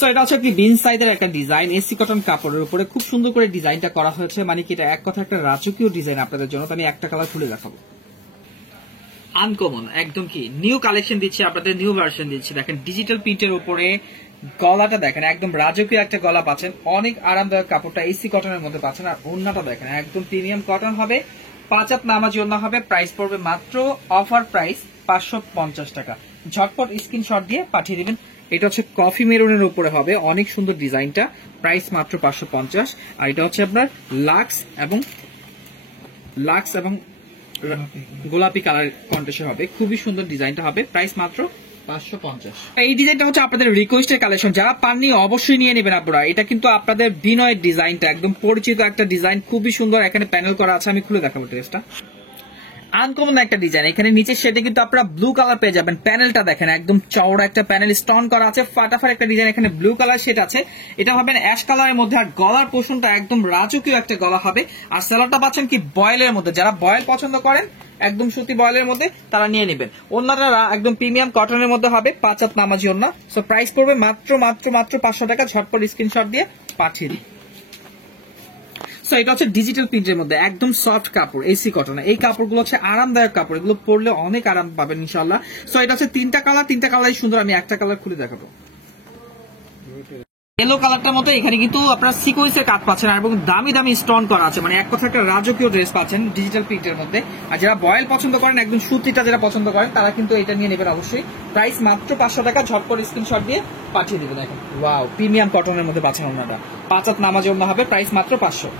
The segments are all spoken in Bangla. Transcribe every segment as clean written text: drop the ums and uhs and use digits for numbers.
সো এটা হচ্ছে কি বিন সাইজের একটা ডিজাইন, এসি কটন কাপড়ের উপরে খুব সুন্দর করে ডিজাইনটা করা হয়েছে, মানে কি এটা এক কথা একটা রাজকীয় ডিজাইন আপনাদের জন্য। আমি একটা কালার খুলে দেখাবো, আনকমন একদম কি নিউ কালেকশন দিচ্ছি আপনাদের, নিউ ভার্সন দিচ্ছি। দেখেন ডিজিটাল প্রিন্টের উপরে গলাটা দেখেন একদম রাজকীয় একটা গলা পাচ্ছেন, অনেক আরামদায়ক কাপড়টা এসি কটনের মধ্যে পাচ্ছেন। আর ওড়নাটা দেখেন একদম প্রিমিয়াম কটন হবে, 5 হাত নামাজি ওড়না হবে। প্রাইস পড়বে মাত্র অফার প্রাইস 550 টাকা। ঝটপট স্ক্রিনশট দিয়ে পাঠিয়ে দিবেন। এটা হচ্ছে কফি মেরুনের উপরে হবে, অনেক সুন্দর ডিজাইনটা, প্রাইস মাত্র 550। আর এটা হচ্ছে আপনার লাক্স এবং গোলাপি কালার কন্ট্রাস্টে হবে, খুবই সুন্দর ডিজাইনটা হবে, প্রাইস মাত্র 550। এই ডিজাইনটা হচ্ছে আপনাদের রিকোয়েস্টের কালেকশন, যারা পাননি অবশ্যই নিয়ে নেবেন আপনারা। এটা কিন্তু আপনাদের বিনয়ের ডিজাইনটা একদম পরিচিত একটা ডিজাইন, খুবই সুন্দর। এখানে প্যানেল করা আছে, আমি খুলে দেখাবো ড্রেসটা। আনকমন একটা ডিজাইন, এখানে নিচের শেডে কিন্তু আপনারা ব্লু কালার পেয়ে যাবেন। প্যানেলটা দেখেন একদম চওড়া একটা প্যানেল স্টোন করা আছে, ফাটাফাট একটা ডিজাইন। এখানে ব্লু কালার শেড আছে, এটা হবে অ্যাশ কালারের মধ্যে। আর গলার পোর্শনটা একদম রাজকীয় একটা গলা হবে। আর সেলারটা পাচ্ছেন কি বয়েলের মধ্যে, যারা বয়েল পছন্দ করেন একদম সুতি বয়েলের মধ্যে তারা নিয়ে নেবেন। ওড়নাটা একদম প্রিমিয়াম কটনের মধ্যে হবে, 5 হাত নামাজি ওড়না। সো প্রাইস পড়বে মাত্র 500 টাকা। ঝটপট স্ক্রিনশট দিয়ে পাঠিয়ে দিই। সো এটা হচ্ছে ডিজিটাল প্রিন্টের মধ্যে একদম সফট কাপড়, এসি কটন। এই কাপড়গুলো হচ্ছে আরামদায়ক কাপড়, এগুলো পরলে অনেক আরাম পাবেন ইনশাল্লাহ। সো এটা হচ্ছে তিনটা কালারই সুন্দর। আমি একটা কালার খুলে দেখাবো, ইয়েলো কালারটার মধ্যে। এখানে কিন্তু আপনারা সিকোয়েন্সের কাজ পাচ্ছেন এবং দামি দামি স্টোন করা আছে, মানে এক কথা একটা রাজকীয় ড্রেস পাচ্ছেন ডিজিটাল প্রিন্টের মধ্যে। আর যারা বয়েল পছন্দ করেন, একদম সুতিটা যারা পছন্দ করেন, তারা কিন্তু এটা নিয়ে নেবেন অবশ্যই। প্রাইস মাত্র 500 টাকা। ঝটপট স্ক্রিনশট দিয়ে পাঠিয়ে দিবেন। দেখেন ওয়াও, প্রিমিয়াম কটনের মধ্যে পাচ্ছেন ওড়নাটা, 5 হাত নামাজি ওড়না হবে, প্রাইস মাত্র 500।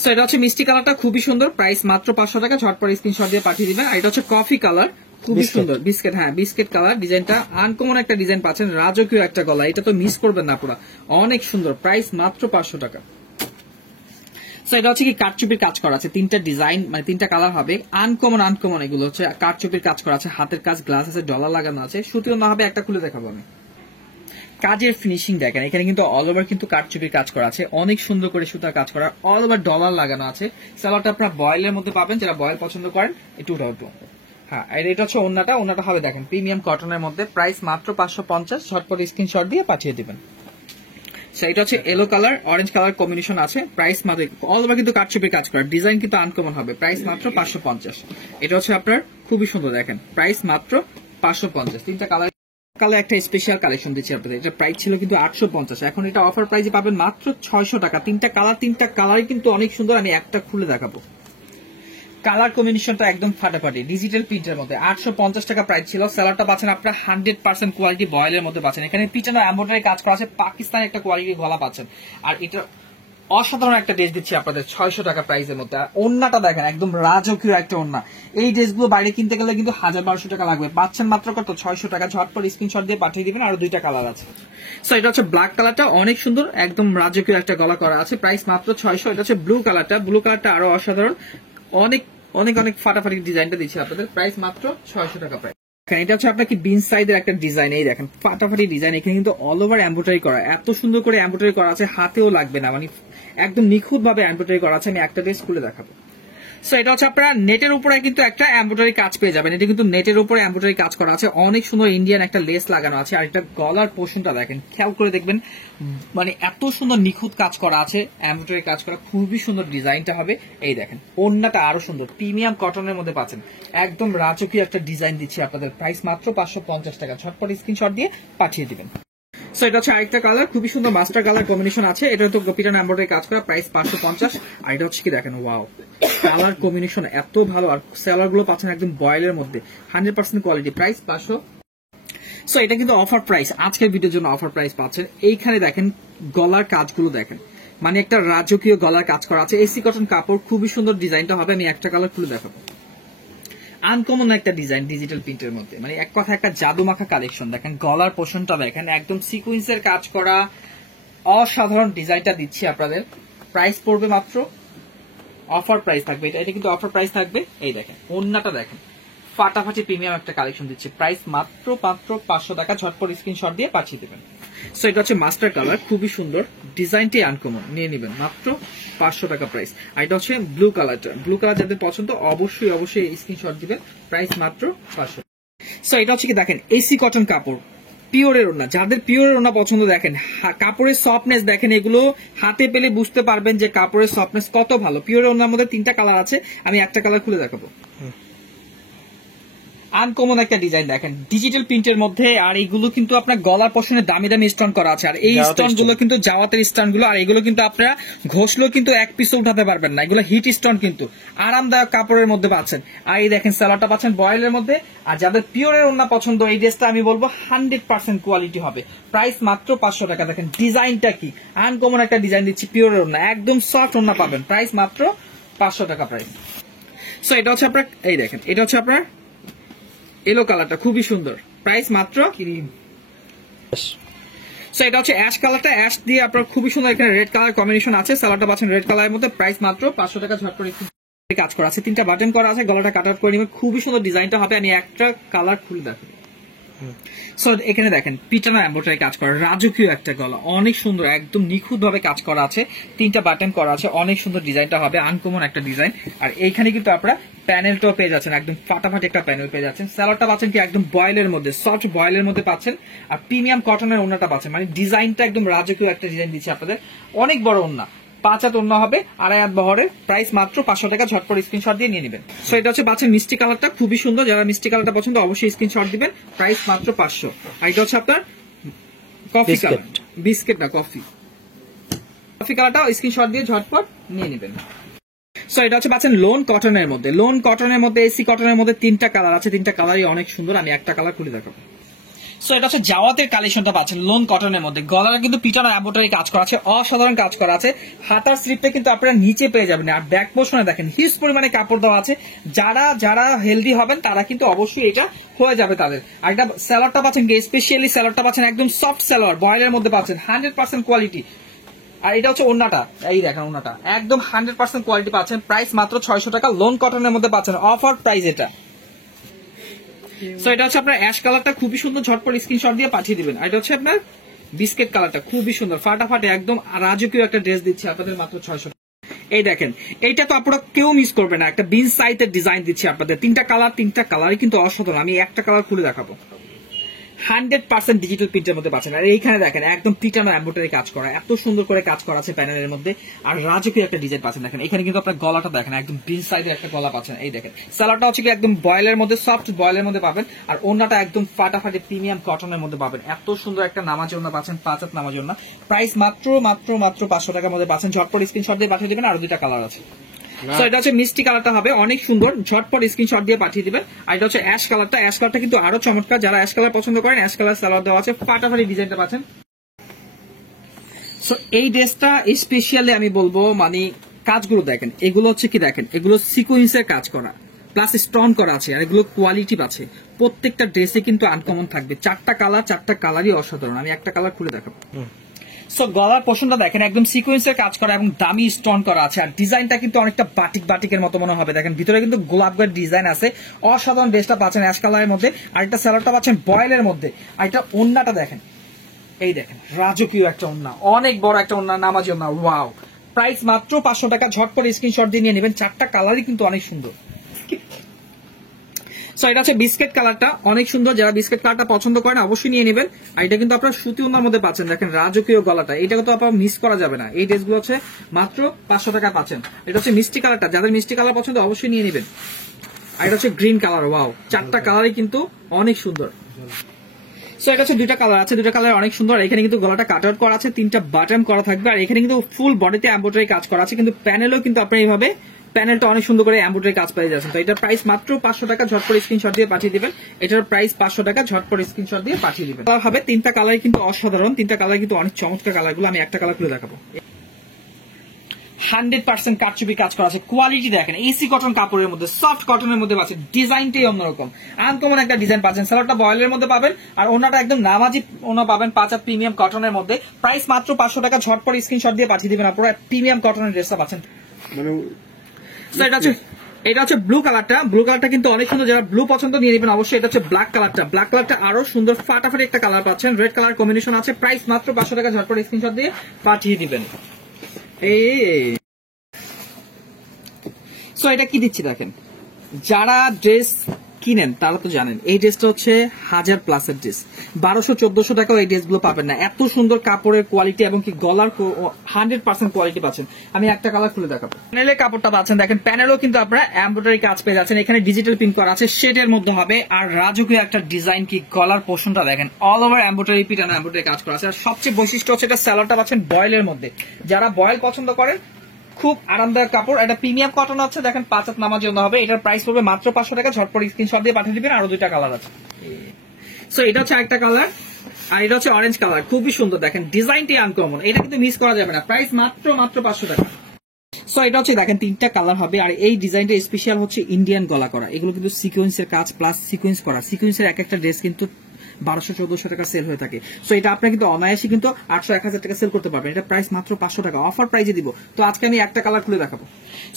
সো এটা হচ্ছে মিষ্টি কালারটা, খুবই সুন্দর, প্রাইস মাত্র 500 টাকা। ঝটপট স্ক্রিনশট দিয়ে পাঠিয়ে দিবেন। আর এটা হচ্ছে কফি কালার, খুবই সুন্দর বিস্কিট, হ্যাঁ বিস্কিট কালার। ডিজাইনটা আনকমন একটা ডিজাইন পাচ্ছেন, রাজকীয় একটা গলা, এটা তো মিস করবেন না পুরো, অনেক সুন্দর। প্রাইস মাত্র 500 টাকা। সো এটা হচ্ছে কি কারচুপির কাজ করা আছে, তিনটা ডিজাইন মানে তিনটা কালার হবে। আনকমন এগুলো হচ্ছে কারচুপির কাজ করা আছে, হাতের কাজ, গ্লাস আছে, ডলার লাগানো আছে, সুতি ওড়না হবে। একটা খুলে দেখাবো আমি। কাজের ফিনিশিং দেখেন, এখানে কিন্তু অল ওভার কিন্তু কারচুপির কাজ করা আছে, অনেক সুন্দর করে সুতার কাজ করা, অল ওভার ডলার লাগানো আছে। সালোয়ারটা আপনারা বয়েলের মধ্যে পাবেন, যারা বয়েল পছন্দ করেন একটু হ্যাঁ। এটা হচ্ছে ওন্নাটা হবে দেখেন প্রিমিয়াম কটনের মধ্যে, প্রাইস মাত্র 550। ঝটপট স্ক্রিনশট দিয়ে পাঠিয়ে দিবেন। এটা হচ্ছে yellow colour orange colour combination আছে, প্রাইস মাত্র অল ওভার কিন্তু কারচুপির কাজ করা, ডিজাইন কিন্তু আনকমন হবে, প্রাইস মাত্র 550। এটা হচ্ছে আপনার খুবই সুন্দর, দেখেন প্রাইস মাত্র 550। তিনটা কালার একটা স্পেশাল কালেকশন দিচ্ছি আপনাদের। এটা প্রাইস ছিল কিন্তু 850, এখন এটা অফার প্রাইসে পাবেন মাত্র 600 টাকা। তিনটা কালারই কিন্তু অনেক সুন্দর। আমি একটা খুলে দেখাবো, কালার কম্বিনেশনটা একদম ফাটাফাটি ডিজিটাল প্রিন্টের মধ্যে। 850 টাকা প্রাইস ছিল। সেলারটা পাচ্ছেন আপনারা 100% কোয়ালিটি বয়েলের মধ্যে পাচ্ছেন। এখানে পিছনে এমব্রয়ডারি কাজ করা আছে, পাকিস্তানের একটা কোয়ালিটি গলা পাচ্ছেন। আর এটা অসাধারণ একটা ড্রেস দিচ্ছি আপনাদের 600 টাকা প্রাইসের মধ্যে। ওন্নাটা দেখেন একদম রাজকীয় একটা ওন্না। এই ড্রেসগুলো বাইরে কিনতে গেলে কিন্তু 1000-1200 টাকা লাগবে, পাচ্ছেন মাত্র কত 600 টাকা। ঝটপট স্ক্রিনশট দিয়ে পাঠিয়ে দিবেন। আরো দুইটা কালার আছে। সো এটা হচ্ছে ব্ল্যাক কালারটা, অনেক সুন্দর, একদম রাজকীয় একটা গলা করা আছে, প্রাইস মাত্র 600। এটা হচ্ছে ব্লু কালারটা আরো অসাধারণ, অনেক অনেক অনেক ফাটাফাটি ডিজাইনটা দিচ্ছি আপনাদের, প্রাইস মাত্র 600 টাকা প্রাইস। এটা হচ্ছে আপনার কি বিন সাইজের একটা ডিজাইন, এই দেখেন ফাটাফাটি ডিজাইন। এখানে কিন্তু অল ওভার এমব্রয়ডারি করা, এত সুন্দর করে এমব্রয়ডারি করা আছে, হাতেও লাগবে না, মানে একদম নিখুঁত ভাবে এমব্রয়ডারি করা আছে। আমি একটা ড্রেস খুলে দেখাবো। সো এটা হচ্ছে আপনারা নেটের উপরে কিন্তু একটা এমব্রয়ডারি কাজ পেয়ে যাবেন। এটা কিন্তু নেটের উপরে এমব্রয়ডারি কাজ করা আছে, অনেক সুন্দর ইন্ডিয়ান একটা লেস লাগানো আছে। আর এটা গলার পোর্শনটা দেখেন, খেয়াল করে দেখবেন, মানে এত সুন্দর নিখুঁত কাজ করা আছে, এমব্রয়ডারি কাজ করা, খুবই সুন্দর ডিজাইনটা হবে। এই দেখেন ওড়নাটা আরো সুন্দর, প্রিমিয়াম কটনের মধ্যে পাচ্ছেন, একদম রাজকীয় একটা ডিজাইন দিচ্ছি আপনাদের, প্রাইস মাত্র 550 টাকা। ঝটপট স্ক্রিনশট দিয়ে পাঠিয়ে দিবেন। সো এটা হচ্ছে আরেকটা কালার, খুবই সুন্দর মাস্টার কালার কম্বিনেশন আছে। এটা তো গোপিটান এমব্রয়ডারি কাজ করা, প্রাইস 550। আর এটা হচ্ছে কি দেখেন, ওয়াও কালার কম্বিনেশন এত ভালো। আর সেলার গুলো পাচ্ছেন একদম বয়েলের মধ্যে, 100% কোয়ালিটি, প্রাইস 500। সো এটা কিন্তু অফার প্রাইস, আজকের ভিডিওর জন্য অফার প্রাইস পাচ্ছেন। এইখানে দেখেন গলার কাজগুলো দেখেন, মানে একটা রাজকীয় গলার কাজ করা আছে, এসি কটন কাপড়, খুবই সুন্দর ডিজাইনটা হবে। আমি একটা কালার খুলে দেখাবো। আনকমন একটা ডিজাইন ডিজিটাল প্রিন্টের মধ্যে, মানে এক কথা একটা জাদু মাখা কালেকশন। দেখেন গলার পোর্শনটা দেখেন, একদম সিকোয়েন্সের কাজ করা, অসাধারণ ডিজাইনটা দিচ্ছি আপনাদের। প্রাইস পড়বে মাত্র, অফার প্রাইস থাকবে এটা কিন্তু অফার প্রাইস থাকবে। এই দেখেন ওন্নাটা দেখেন, ফাটাফাটি প্রিমিয়াম একটা কালেকশন দিচ্ছে, প্রাইস মাত্র 500 টাকা। ঝটপট স্ক্রিনশট দিয়ে পাঠিয়ে দেবেন। সো এটা হচ্ছে মাস্টার কালার, খুবই সুন্দর, ডিজাইনটি আনকমন, নিয়ে নেবেন মাত্র 500 টাকা প্রাইস। আর এটা হচ্ছে ব্লু কালারটা, ব্লু কালার যাদের পছন্দ অবশ্যই স্ক্রিনশট দিবেন, প্রাইস মাত্র 500। সো এটা হচ্ছে কি দেখেন এসি কটন কাপড়, পিওরের ওড়না, যাদের পিওরের ওড়না পছন্দ দেখেন কাপড়ের সফটনেস দেখেন, এগুলো হাতে পেলে বুঝতে পারবেন যে কাপড়ের সফটনেস কত ভালো। পিওরের ওড়নার মধ্যে 3টা কালার আছে, আমি একটা কালার খুলে দেখাবো। আনকমন একটা ডিজাইন দেখেন ডিজিটাল প্রিন্টের মধ্যে, আর এইগুলো কিন্তু আপনার গলার পশনে দামি দামি স্টোন করা আছে, আর এই স্টোন গুলো কিন্তু জাওয়াতের স্টোন গুলো, আর এগুলো কিন্তু আপনারা ঘষলেও কিন্তু এক পিসও উঠাতে পারবেন না, এগুলো হিট স্টোন কিন্তু আরামদায়ক কাপড়ের মধ্যে পাচ্ছেন। আর এই দেখেন সালোয়ারটা পাচ্ছেন বয়েলের মধ্যে। আর যাদের পিওরের ওড়না পছন্দ এই ড্রেসটা আমি বলবো 100% কোয়ালিটি হবে, প্রাইস মাত্র 500 টাকা। দেখেন ডিজাইনটা কি আনকমন একটা ডিজাইন দিচ্ছি, পিওরের ওড়না একদম সফট ওড়না পাবেন, প্রাইস মাত্র 500 টাকা প্রাইস। সো এটা হচ্ছে আপনার, এই দেখেন এটা হচ্ছে আপনার এলো কালারটা খুবই সুন্দর, প্রাইস মাত্র ক্রিম। সো এটা হচ্ছে অ্যাশ কালারটা, অ্যাশ দিয়ে আপনার খুবই সুন্দর এখানে রেড কালার কম্বিনেশন আছে, সালোয়ারটা পাচ্ছেন রেড কালারের মধ্যে, প্রাইস মাত্র 500 টাকা। ঝটপট কাজ করা আছে, 3টা বাটন করা আছে, গলাটা কাট আউট করে নেবেন, খুবই সুন্দর ডিজাইনটা হবে। আমি একটা কালার খুলে দেখেন। সো এখানে দেখেন পিটানো এমব্রয়ডারি কাজ করা, রাজকীয় একটা গলা, অনেক সুন্দর একদম নিখুঁত ভাবে কাজ করা আছে, 3টা বাটন করা আছে, অনেক সুন্দর ডিজাইনটা হবে, আনকমন একটা ডিজাইন। আর এইখানে কিন্তু আপনারা প্যানেলটাও পেয়ে যাচ্ছেন, একদম ফাটাফাটি একটা প্যানেল পেয়ে যাচ্ছেন। সালোয়ারটা পাচ্ছেন কি একদম বয়েলের মধ্যে, সফট বয়েলের মধ্যে পাচ্ছেন, আর প্রিমিয়াম কটনের ওড়নাটা পাচ্ছেন, মানে ডিজাইনটা একদম রাজকীয় একটা ডিজাইন দিচ্ছে আপনাদের, অনেক বড় ওড়না, 5 হাত ওড়না হবে, 2.5 হাত বহরের, প্রাইস মাত্র 500 টাকা। ঝটপট স্ক্রিনশট দিয়ে নিয়ে নেবেন। সো এটা হচ্ছে পাচ্ছেন মিষ্টি কালারটা খুবই সুন্দর, যারা মিষ্টি কালারটা পছন্দ অবশ্যই স্ক্রিনশট দিবেন, প্রাইস মাত্র 500। আর এটা হচ্ছে আপনার কফি কালার, বিস্কিট না কফি কালারটা স্ক্রিনশট দিয়ে ঝটপট নিয়ে নেবেন। সো এটা হচ্ছে পাচ্ছেন লোন কটনের মধ্যে, লোন কটনের মধ্যে এসি কটনের মধ্যে 3টা কালার আছে, 3টা কালারই অনেক সুন্দর, আমি একটা কালার খুলে দেখাবো। সো এটা হচ্ছে জাওয়াতের কালেকশনটা পাচ্ছেন লোন কটনের মধ্যে, গলাটা কিন্তু পিটানো এমব্রয়ডারি কাজ করা আছে, অসাধারণ কাজ করা আছে, হাতার স্লিপটা কিন্তু আপনারা নিচে পেয়ে যাবেন। আর ব্যাক পোর্শনে দেখেন হিউজ পরিমাণে কাপড় দেওয়া আছে, যারা হেলদি হবেন তারা কিন্তু অবশ্যই এটা হয়ে যাবে তাদের। আর এটা সালোয়ারটা পাচ্ছেন স্পেশালি সালোয়ারটা পাচ্ছেন একদম সফট সালোয়ার, বয়েলের মধ্যে পাচ্ছেন 100% কোয়ালিটি। আর এটা হচ্ছে ওড়নাটা, এই দেখেন ওড়নাটা একদম 100% কোয়ালিটি পাচ্ছেন, প্রাইস মাত্র 600 টাকা। লোন কটনের মধ্যে পাচ্ছেন, অফার প্রাইস এটা। সো এটা হচ্ছে আপনার অ্যাশ কালারটা খুবই সুন্দর, ঝটপট স্ক্রিনশট দিয়ে পাঠিয়ে দিবেন। আর এটা হচ্ছে আপনার বিস্কিট কালারটা খুবই সুন্দর, ফাটাফাটি একদম রাজকীয় একটা ড্রেস দিচ্ছে আপনাদের মাত্র 600 টাকা। এই দেখেন এইটা তো আপনারা কেউ মিস করবে না, একটা বিন সাইজের ডিজাইন দিচ্ছে আপনাদের, 3টা কালার, 3টা কালারই কিন্তু অসাধারণ। আমি একটা কালার খুলে দেখাবো। 100% ডিজিটাল প্রিন্টের মধ্যে পাচ্ছেন। আর এইখানে দেখেন একদম পিটানো এমব্রয়ডারি কাজ করা, এত সুন্দর করে কাজ করা আছে প্যানেলের মধ্যে, আর রাজকীয় একটা ডিজাইন পাচ্ছেন। দেখেন এখানে কিন্তু আপনার গলাটা দেখেন একদম বিন সাইজের একটা গলা পাচ্ছেন। এই দেখেন সালোয়ারটা হচ্ছে কি একদম বয়েলের মধ্যে, সফট বয়েলের মধ্যে পাবেন, আর ওড়নাটা একদম ফাটাফাটি প্রিমিয়াম কটনের মধ্যে পাবেন। এত সুন্দর একটা নামাজ ওড়না পাচ্ছেন, 5 হাত নামাজ ওড়না, প্রাইস মাত্র 500 টাকার মধ্যে পাচ্ছেন। ঝটপট স্ক্রিনশট দিয়ে পাঠিয়ে দিবেন। আরো 2টা কালার আছে। সো এটা হচ্ছে মিষ্টি কালারটা হবে অনেক সুন্দর, ঝটপট স্ক্রিনশট দিয়ে পাঠিয়ে দিবেন। আর এটা হচ্ছে অ্যাশ কালারটা, অ্যাশ কালারটা কিন্তু আরো চমৎকার, যারা অ্যাশ কালার পছন্দ করেন অ্যাশ কালার সালোয়ার দেওয়া আছে, ফাটাফাটি ডিজাইনটা পাচ্ছেন। সো এই ড্রেসটা স্পেশালি আমি বলবো, মানে কাজগুলো দেখেন, এগুলো হচ্ছে কি দেখেন, এগুলো সিকোয়েন্সের কাজ করা প্লাস স্টোন করা আছে, আর এগুলো কোয়ালিটি আছে, প্রত্যেকটা ড্রেসে কিন্তু আনকমন থাকবে। 4টা কালার, 4টা কালারই অসাধারণ। আমি একটা কালার খুলে দেখাবো। সো গলার পোর্শনটা দেখেন একদম সিকোয়েন্সের কাজ করা এবং দামি স্টোন করা আছে, আর ডিজাইনটা কিন্তু অনেকটা বাটিকের মতো মনে হবে। দেখেন ভিতরে কিন্তু গোলাপ গাছ ডিজাইন আছে, অসাধারণ। ড্রেসটা পাচ্ছেন অ্যাশ কালারের মধ্যে, আর একটা সালোয়ারটা পাচ্ছেন বয়েলের মধ্যে, আর এটা ওড়নাটা দেখেন, এই দেখেন রাজকীয় একটা ওড়না, অনেক বড় একটা ওড়না, নামাজি ওড়না, ওয়াও। প্রাইস মাত্র 500 টাকা। ঝটপট স্ক্রিনশট দিয়ে নিয়ে নেবেন, 4টা কালারই কিন্তু অনেক সুন্দর। সো এটা হচ্ছে বিস্কিট কালারটা অনেক সুন্দর, যারা বিস্কিট কালারটা পছন্দ করেন অবশ্যই নিয়ে নেবেন। আর এটা কিন্তু আপনার সুতি ওড়নার মধ্যে পাচ্ছেন, দেখেন রাজকীয় গলাটা, এটা কিন্তু আপনার মিস করা যাবে না। এই ড্রেসগুলো হচ্ছে মাত্র 500 টাকা পাচ্ছেন। এটা হচ্ছে মিষ্টি কালারটা, যাদের মিষ্টি কালার পছন্দ অবশ্যই নিয়ে নেবেন। আর এটা হচ্ছে গ্রিন কালার, ওয়াও, 4টা কালারই কিন্তু অনেক সুন্দর। সো এটা হচ্ছে 2টা কালার আছে, 2টা কালার অনেক সুন্দর। এখানে কিন্তু গলাটা কাট আউট করা আছে, 3টা বাটন করা থাকবে, আর এখানে কিন্তু ফুল বডিতে এমব্রয়ডারি কাজ করা আছে, কিন্তু প্যানেলও কিন্তু আপনার এইভাবে প্যানেলটা অনেক সুন্দর করে এমব্রয়ডারি কাজ পেয়ে যাচ্ছেন। তো এটার প্রাইস মাত্র 500 টাকা। ঝটপট স্ক্রিনশট দিয়ে পাঠিয়ে দিবেন। এটার প্রাইস 500 টাকা। ঝটপট স্ক্রিনশট দিয়ে পাঠিয়ে দিবেন। হবে 3টা কালার কিন্তু অসাধারণ, 3টা কালার কিন্তু অনেক চমৎকার কালারগুলো। আমি একটা কালার খুলে দেখাবো। 100% কারচুপি কাজ করা আছে, কোয়ালিটি দেখেন, এসি কটন কাপড়ের মধ্যে, সফট কটনের মধ্যে পাচ্ছেন, ডিজাইনটাই অন্যরকম, আনকমন একটা ডিজাইন পাচ্ছেন। সালোয়ারটা বয়েলের মধ্যে পাবেন, আর ওনাটা একদম নামাজি ওনা পাবেন, 5 হাত প্রিমিয়াম কটনের মধ্যে, প্রাইস মাত্র 500 টাকা। ঝটপট স্ক্রিনশট দিয়ে পাঠিয়ে দিবেন, আপনারা প্রিমিয়াম কটনের ড্রেসটা পাচ্ছেন। এটা হচ্ছে ব্লু কালারটা, ব্লু কালারটা কিন্তু অনেক সুন্দর, যারা ব্লু পছন্দ নিয়ে নেবেন অবশ্যই। এটা হচ্ছে ব্ল্যাক কালারটা, ব্ল্যাক কালারটা আরো সুন্দর, ফাটাফাটি একটা কালার পাচ্ছেন, রেড কালার কম্বিনেশন আছে, প্রাইস মাত্র 500 টাকা। ঝটপট স্ক্রিনশট দিয়ে পাঠিয়ে দিবেন। সো এটা কি দিচ্ছি দেখেন, যারা ড্রেস কিনেন তারা তো জানেন এই ড্রেসটা হচ্ছে 1000+ এর ড্রেস, 1200-1400 টাকাও এই ড্রেসগুলো পাবেন না। এত সুন্দর কাপড়ের কোয়ালিটি এবং কি গলার 100% কোয়ালিটি পাচ্ছেন। আমি একটা কালার খুলে দেখাবো। প্যানেলের কাপড়টা পাচ্ছেন, দেখেন প্যানেলও কিন্তু আপনারা এমব্রয়ডারি কাজ পেয়ে যাচ্ছেন। এখানে ডিজিটাল প্রিন্ট করা আছে, শেডের মধ্যে হবে। আর রাজকীয় একটা ডিজাইন, কি গলার পোর্শনটা দেখেন অল ওভার এমব্রয়ডারি পিটানো এমব্রয়ডারি কাজ করা আছে। আর সবচেয়ে বৈশিষ্ট্য হচ্ছে এটা স্যালোয়ারটা পাচ্ছেন বয়েলের মধ্যে। যারা বয়েল পছন্দ করেন, খুব আরামদায়ক কাপড়। এটা প্রিমিয়াম কটন আছে, দেখেন 5 হাত নামার জন্য হবে। এটার প্রাইস পড়বে মাত্র 500 টাকা। ঝটপট স্ক্রিনশট দিয়ে পাঠিয়ে দিবেন। আরো 2টা কালার আছে। সো এটা হচ্ছে একটা কালার, আর এটা হচ্ছে অরেঞ্জ কালার, খুবই সুন্দর। দেখেন ডিজাইনটি আনকমন, এটা কিন্তু মিস করা যাবে না। প্রাইস মাত্র 500 টাকা। সো এটা হচ্ছে দেখেন 3টা কালার হবে। আর এই ডিজাইনটা স্পেশাল হচ্ছে ইন্ডিয়ান গলা করা। এগুলো কিন্তু সিকোয়েন্সের কাজ প্লাস সিকোয়েন্স করা। সিকোয়েন্সের এক একটা ড্রেস কিন্তু 1200-1400 টাকা সেল হয়ে থাকে। সো এটা আপনি কিন্তু অনায়াসে কিন্তু 800-1000 টাকা সেল করতে পারবেন। এটা প্রাইস মাত্র 500 টাকা, অফার প্রাইজে দিব। তো আজকে আমি একটা কালার খুলে দেখাবো।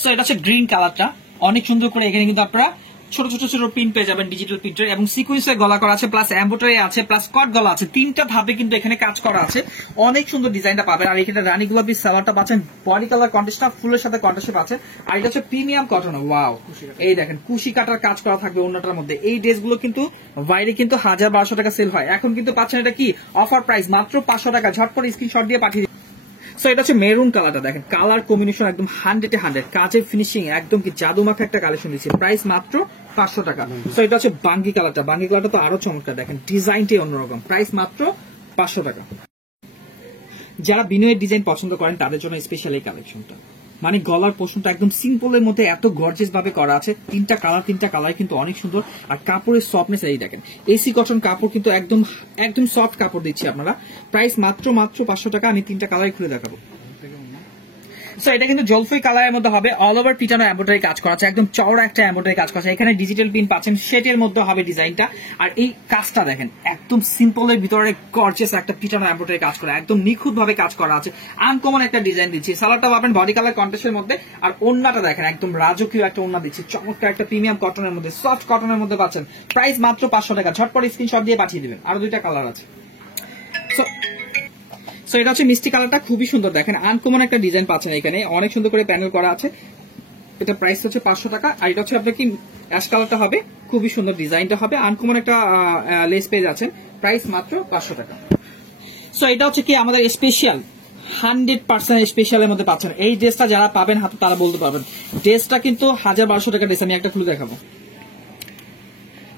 সো এটা হচ্ছে গ্রিন কালারটা, অনেক সুন্দর করে এখানে কিন্তু আপনারা ছোট ছোট ছোট প্রিন্ট পেয়ে যাবেন, ডিজিটাল প্রিন্টের, এবং সিকোয়েন্সের গলা করা আছে, প্লাস এমব্রয়ডারি আছে, প্লাস কট গলা আছে। 3টা ধাপে কিন্তু এখানে কাজ করা আছে। অনেক সুন্দর ডিজাইনটা পাবেন। আর এখানে রানী গোলাপি সালোয়ারটা পাচ্ছেন, বডি কালার কন্ট্রাস্টটা ফুলের সাথে কন্ট্রাস্টে পাচ্ছেন। আর এটা হচ্ছে প্রিমিয়াম কটন। ওয়াও, এই দেখেন কুশি কাটার কাজ করা থাকবে ওন্নাটার মধ্যে। এই ড্রেসগুলো কিন্তু বাইরে কিন্তু 1000-1200 টাকা সেল হয়, এখন কিন্তু পাচ্ছেন এটা কি অফার প্রাইস মাত্র 500 টাকা। ঝটপট স্ক্রিনশট দিয়ে পাঠিয়ে। সো এটা হচ্ছে মেরুন কালারটা, দেখেন কালার কম্বিনেশন একদম 100-100, কাজের ফিনিশিং একদম কি জাদুমাখা একটা কালেকশন দিচ্ছে। প্রাইস মাত্র 500 টাকা। সো এটা হচ্ছে বাঙ্গি কালারটা, বাঙ্গি কালারটা তো আরো চমৎকার, দেখেন ডিজাইনটি অন্যরকম। প্রাইস মাত্র 500 টাকা। যারা বিনয়ের ডিজাইন পছন্দ করেন তাদের জন্য স্পেশাল এই কালেকশনটা। মানে গলার পোর্শনটা একদম সিম্পলের মধ্যে এত গর্জিয়াস ভাবে করা আছে। 3টা কালার কিন্তু অনেক সুন্দর। আর কাপড়ের সফটনেস এই দেখেন, এসি কটন কাপড় কিন্তু একদম একদম সফট কাপড় দিচ্ছি আপনারা। প্রাইস মাত্র 500 টাকা। আমি 3টা কালারই খুলে দেখাবো। সো এটা কিন্তু জলফুই কালারের মধ্যে হবে, অল ওভার পিটানো এমব্রয়ডারি কাজ করা আছে, একদম চওড়া একটা এমব্রয়ডারি কাজ করা আছে। এখানে ডিজিটাল প্রিন্ট পাচ্ছেন, শেডের মধ্যে হবে ডিজাইনটা। আর এই কাজটা দেখেন একদম সিম্পলের ভিতরে গর্জিয়াস একটা পিটানো এমব্রয়ডারি কাজ করা, একদম নিখুঁত ভাবে কাজ করা আছে। আনকমন একটা ডিজাইন দিচ্ছি। সালোয়ারটা পাবেন বডি কালার কন্ট্রাস্টের মধ্যে। আর ওন্নাটা দেখেন একদম রাজকীয় একটা ওন্না দিচ্ছি, চমৎকার একটা প্রিমিয়াম কটনের মধ্যে, সফট কটনের মধ্যে পাচ্ছেন। প্রাইস মাত্র 500 টাকা। ঝটপট স্ক্রিনশট দিয়ে পাঠিয়ে দিবেন। আরো 2টা কালার আছে। সো এটা হচ্ছে মিষ্টি কালারটা, খুবই সুন্দর। দেখেন আনকমন একটা ডিজাইন পাচ্ছেন, এখানে অনেক সুন্দর করে প্যানেল করা আছে। এটা প্রাইস হচ্ছে 500 টাকা। আর এটা হচ্ছে আপনার কি অ্যাশ কালারটা হবে, খুবই সুন্দর ডিজাইনটা হবে, আনকমন একটা লেস পেজ আছে। প্রাইস মাত্র 500 টাকা। সো এটা হচ্ছে কি আমাদের স্পেশাল 100% স্পেশালের মধ্যে পাচ্ছেন। এই ড্রেসটা যারা পাবেন হাতে তারা বলতে পারবেন ড্রেসটা কিন্তু 1000-1200 টাকা ড্রেস। আমি একটা খুলে দেখাবো।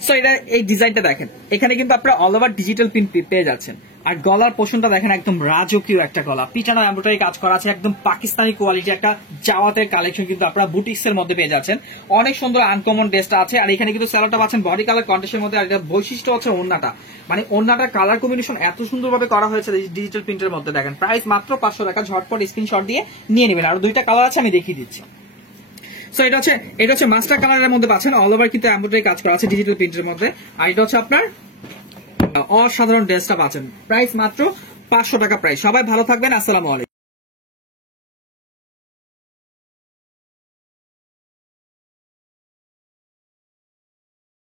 সো এটা এই ডিজাইনটা দেখেন, এখানে কিন্তু আপনারা অল ওভার ডিজিটাল প্রিন্ট পেয়ে যাচ্ছেন। আর গলার পোর্শনটা দেখেন একদম রাজকীয় একটা গলা, পিটানো এমব্রয়ডারি কাজ করা আছে, একদম পাকিস্তানি কোয়ালিটি একটা জাওয়াতের কালেকশন কিন্তু আপনারা বুটিক্স এর মধ্যে পেয়ে যাচ্ছেন। অনেক সুন্দর আনকমন ড্রেসটা আছে। আর এখানে কিন্তু সালোয়ারটা পাচ্ছেন বডি কালার কন্ট্রাস্টের মধ্যে। আর এটা বৈশিষ্ট্য হচ্ছে ওন্নাটা, মানে ওন্নাটার কালার কম্বিনেশন এত সুন্দরভাবে করা হয়েছে ডিজিটাল প্রিন্টের মধ্যে। দেখেন প্রাইস মাত্র 500 টাকা। ঝটপট স্ক্রিনশট দিয়ে নিয়ে নেবেন। আর 2টা কালার আছে, আমি দেখিয়ে দিচ্ছি। সো এটা হচ্ছে মাস্টার কালারের মধ্যে পাচ্ছেন, অল ওভার কিন্তু এমব্রয়ডারি কাজ করা আছে ডিজিটাল প্রিন্টের মধ্যে। আর এটা হচ্ছে আপনার অসাধারণ ড্রেসটা পাচ্ছেন। প্রাইস মাত্র 500 টাকা প্রাইস। সবাই ভালো থাকবেন। আসসালামু আলাইকুম।